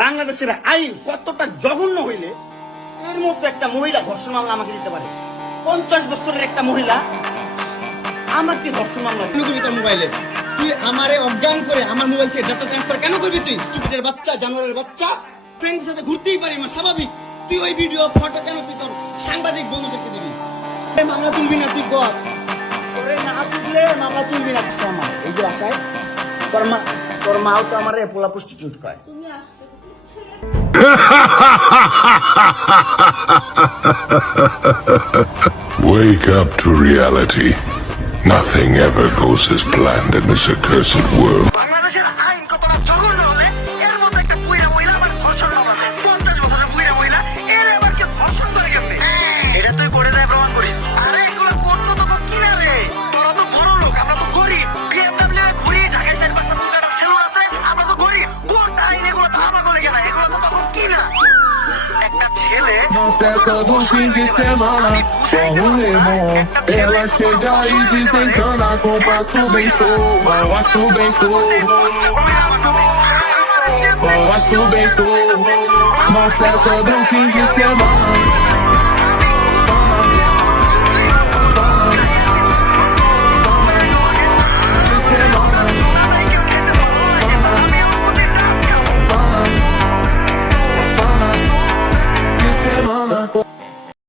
বাংলাদেশের আইন কতটা জঘন্য হইলে এর মতো একটা মহিলা ধর্ষণ মামলা আমাকে দিতে পারে? 50 বছরের একটা মহিলা আমাকে ধর্ষণ মামলা মোবাইলে তুই আমারে অজ্ঞান করে আমার মোবাইল থেকে ডাটা ট্রান্সফার কেন করবি? তুই স্টুপিডের বাচ্চা, জানোয়ারের বাচ্চা। ফ্রেন্ডের সাথে ঘুরতেই পারি না, স্বাভাবিক। তুই ওই ভিডিও ফটো কেন তুই তোর সাংবাদিক বন্ধুদেরকে দিবি? মামলা তুলবি না তুই বস, তোরে না তুললে মামলা তুলবি না। আমার এই যে আশায় তোর মাও তো আমার পোলা প্রস্টিটিউট কয়। তুমি আসছো Wake up to reality. Nothing ever goes as planned in this accursed world. বাংলাদেশের আইন কতটা জঘন্য হলে এর মতো একটা বুইড়া মহিলা আমার ধর্ষণ মামলা দেয়। 50 বছরের বুইড়া মহিলা এর আবার কেউ ধর্ষণ করে কেমনে? এটা তুই করে দেয় প্রমাণ করিস। আরে এগুলো করতো তো কি না রে? তোরা তো বড় লোক, আমরা তো গরিব। বিএমডব্লিউ ঘুরি ঢাকায় 4-5টা দোকান সেলুন আছে, আমরা তো গরিব। কোন আইন এগুলো তো আমরা করে কেনা? এগুলো তো তখন কি না একটা ছেলে Festa do fim de semana, só rolê bom. Ela chega e desencana com passo bem show. Eu acho bem show. Eu acho bem show. Uma festa do fim de semana.